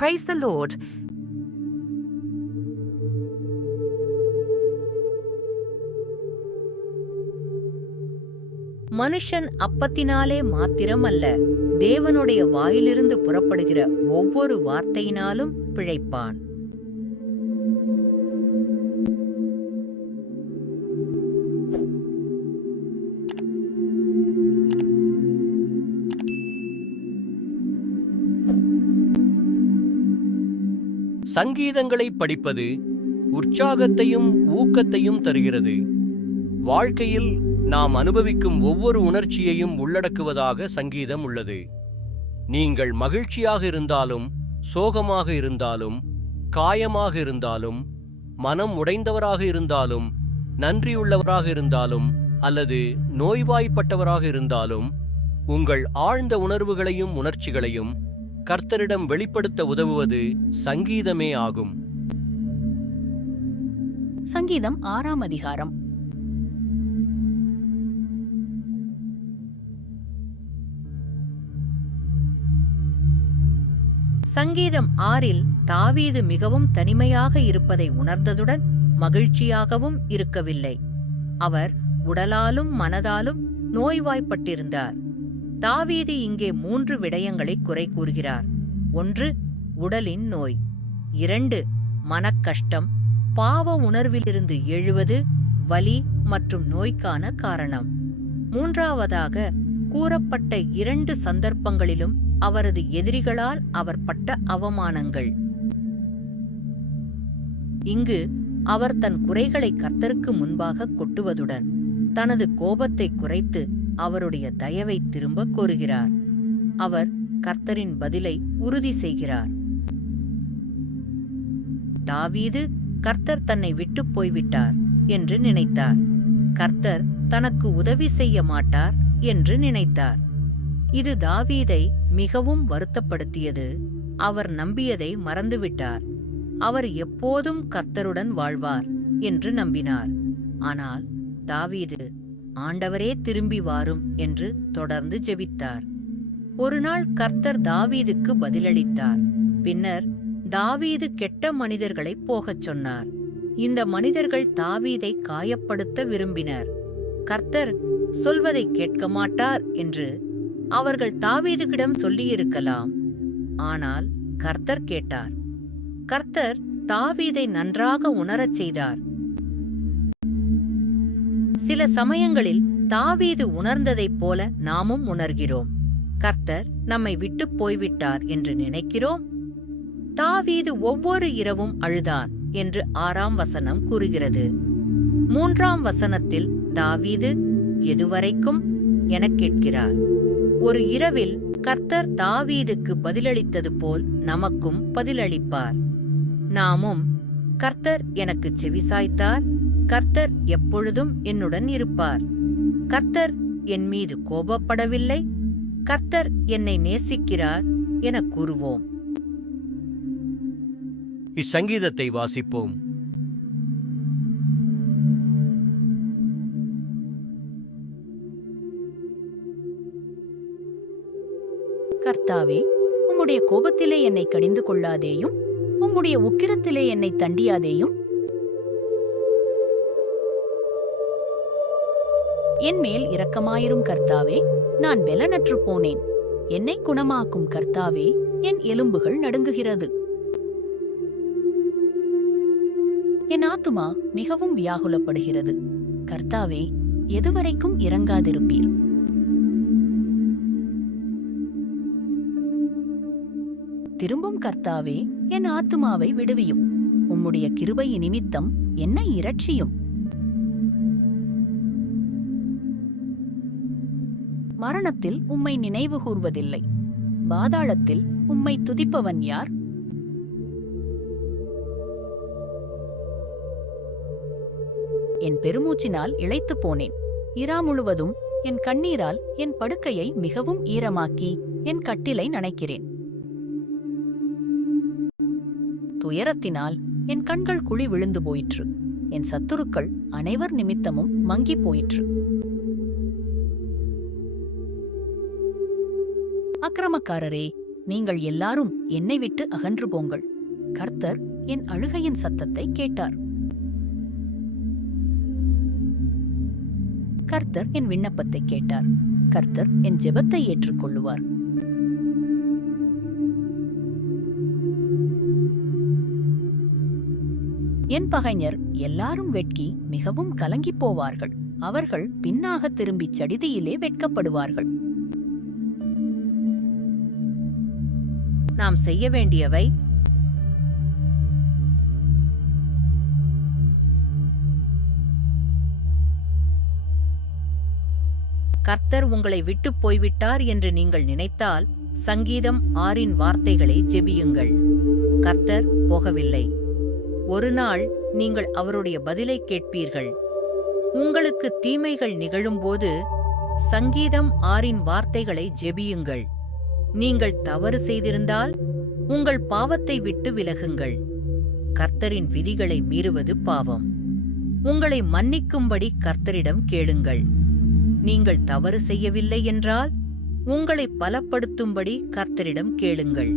Praise the Lord. மனுஷன் அப்பத்தினாலே மாத்திரம் அல்ல, தேவனுடைய வாயிலிருந்து புறப்படுகிற ஒவ்வொரு வார்த்தையினாலும் பிழைப்பான். சங்கீதங்களை படிப்பது உற்சாகத்தையும் ஊக்கத்தையும் தருகிறது. வாழ்க்கையில் நாம் அனுபவிக்கும் ஒவ்வொரு உணர்ச்சியையும் உள்ளடக்குவதாக சங்கீதம் உள்ளது. நீங்கள் மகிழ்ச்சியாக இருந்தாலும், சோகமாக இருந்தாலும், காயமாக இருந்தாலும், மனம் உடைந்தவராக இருந்தாலும், நன்றியுள்ளவராக இருந்தாலும் அல்லது நோய்வாய்ப்பட்டவராக இருந்தாலும், உங்கள் ஆழ்ந்த உணர்வுகளையும் உணர்ச்சிகளையும் கர்த்தரிடம் வெளிப்படுத்த உதவுவது சங்கீதமே ஆகும். சங்கீதம் 6ஆம் அதிகாரம். சங்கீதம் 6இல் தாவீது மிகவும் தனிமையாக இருப்பதை உணர்ந்ததுடன் மகிழ்ச்சியாகவும் இருக்கவில்லை. அவர் உடலாலும் மனதாலும் நோய்வாய்ப்பட்டிருந்தார். தாவீது இங்கே 3 விடயங்களை குறை கூறுகிறார். 1. உடலின் நோய். 2. மனக்கஷ்டம், பாவ உணர்விலிருந்து எழுவது, வலி மற்றும் நோய்க்கான காரணம். 3ஆவதாக கூறப்பட்ட 2 சந்தர்ப்பங்களிலும் அவரது எதிரிகளால் அவர் பட்ட அவமானங்கள். இங்கு அவர் தன் குறைகளை கர்த்தருக்கு முன்பாக கொட்டுவதுடன் தனது கோபத்தை குறைத்து அவருடைய தயவை திரும்ப கோருகிறார். அவர் கர்த்தரின் பதிலை உறுதி செய்கிறார். தாவீது கர்த்தர் தன்னை விட்டுப் போய்விட்டார் என்று நினைத்தார். கர்த்தர் தனக்கு உதவி செய்ய மாட்டார் என்று நினைத்தார். இது தாவீதை மிகவும் வருத்தப்படுத்தியது. அவர் நம்பியதை மறந்துவிட்டார். அவர் எப்போதும் கர்த்தருடன் வாழ்வார் என்று நம்பினார். ஆனால் தாவீது ஆண்டவரே திரும்பி வாரும் என்று தொடர்ந்து ஜெபித்தார். ஒருநாள் கர்த்தர் தாவீதுக்கு பதிலளித்தார். பின்னர் தாவீது கெட்ட மனிதர்களை போகச் சொன்னார். இந்த மனிதர்கள் தாவீதை காயப்படுத்த விரும்பினர். கர்த்தர் சொல்வதை கேட்க மாட்டார் என்று அவர்கள் தாவீதுக்கிடம் சொல்லியிருக்கலாம். ஆனால் கர்த்தர் கேட்டார். கர்த்தர் தாவீதை நன்றாக உணரச் செய்தார். சில சமயங்களில் தாவீது உணர்ந்ததைப் போல நாமும் உணர்கிறோம். கர்த்தர் நம்மை விட்டுப் போய்விட்டார் என்று நினைக்கிறோம். தாவீது ஒவ்வொரு இரவும் அழுதான் என்று 6ஆம் வசனம் கூறுகிறது. 3ஆம் வசனத்தில் தாவீது எதுவரைக்கும் எனக் கேட்கிறார். ஒரு இரவில் கர்த்தர் தாவீதுக்கு பதிலளித்தது போல் நமக்கும் பதிலளிப்பார். நாமும் கர்த்தர் எனக்கு செவிசாய்த்தார், கர்த்தர் எப்பொழுதும் என்னுடன் இருப்பார், கர்த்தர் என் மீது கோபப்படவில்லை, கர்த்தர் என்னை நேசிக்கிறார் என கூறுவோம். இச்சங்கீதத்தை வாசிப்போம். கர்த்தாவே, உம்முடைய கோபத்திலே என்னை கடிந்து கொள்ளாதேயும், உம்முடைய உக்கிரத்திலே என்னை தண்டியாதேயும். என் மேல் இரக்கமாயிரும் கர்த்தாவே, நான் பெலனற்று போனேன். என்னை குணமாக்கும் கர்த்தாவே, என் எலும்புகள் நடுங்குகிறது. என் ஆத்துமா மிகவும் வியாகுலப்படுகிறது. கர்த்தாவே, எதுவரைக்கும் இரங்காதிருப்பீர்? திரும்பும் கர்த்தாவே, என் ஆத்துமாவை விடுவியும். உம்முடைய கிருபை நிமித்தம் என்னை இரட்சியும். மரணத்தில் உம்மை நினைவு கூர்வதில்லை. பாதாளத்தில் உம்மை துதிப்பவன் யார்? என் பெருமூச்சினால் இளைத்துப் போனேன். இரா முழுவதும் என் கண்ணீரால் என் படுக்கையை மிகவும் ஈரமாக்கி என் கட்டிலை நனைக்கிறேன். துயரத்தினால் என் கண்கள் குழி விழுந்து போயிற்று. என் சத்துருக்கள் அனைவர் நிமித்தமும் மங்கிப் போயிற்று. அக்கிரமக்காரரே, நீங்கள் எல்லாரும் என்னை விட்டு அகன்று போங்கள். கர்த்தர் என் அழுகையின் சத்தத்தை கேட்டார். கர்த்தர் என் விண்ணப்பத்தை கேட்டார். கர்த்தர் என் ஜெபத்தை ஏற்றுக்கொள்ளுவார். என் பகைஞர் எல்லாரும் வெட்கி மிகவும் கலங்கிப் போவார்கள். அவர்கள் பின்னாக திரும்பிச் சடிதியிலே வெட்கப்படுவார்கள். நாம் செய்ய வேண்டியவை: கர்த்தர் உங்களை விட்டுப் போய்விட்டார் என்று நீங்கள் நினைத்தால் சங்கீதம் 6 வார்த்தைகளை ஜெபியுங்கள். கர்த்தர் போகவில்லை. ஒரு நாள் நீங்கள் அவருடைய பதிலை கேட்பீர்கள். உங்களுக்கு தீமைகள் நிகழும்போது சங்கீதம் 6 வார்த்தைகளை ஜெபியுங்கள். நீங்கள் தவறு செய்திருந்தால் உங்கள் பாவத்தை விட்டு விலகுங்கள். கர்த்தரின் விதிகளை மீறுவது பாவம். உங்களை மன்னிக்கும்படி கர்த்தரிடம் கேளுங்கள். நீங்கள் தவறு செய்யவில்லை என்றால் உங்களை பலப்படுத்தும்படி கர்த்தரிடம் கேளுங்கள்.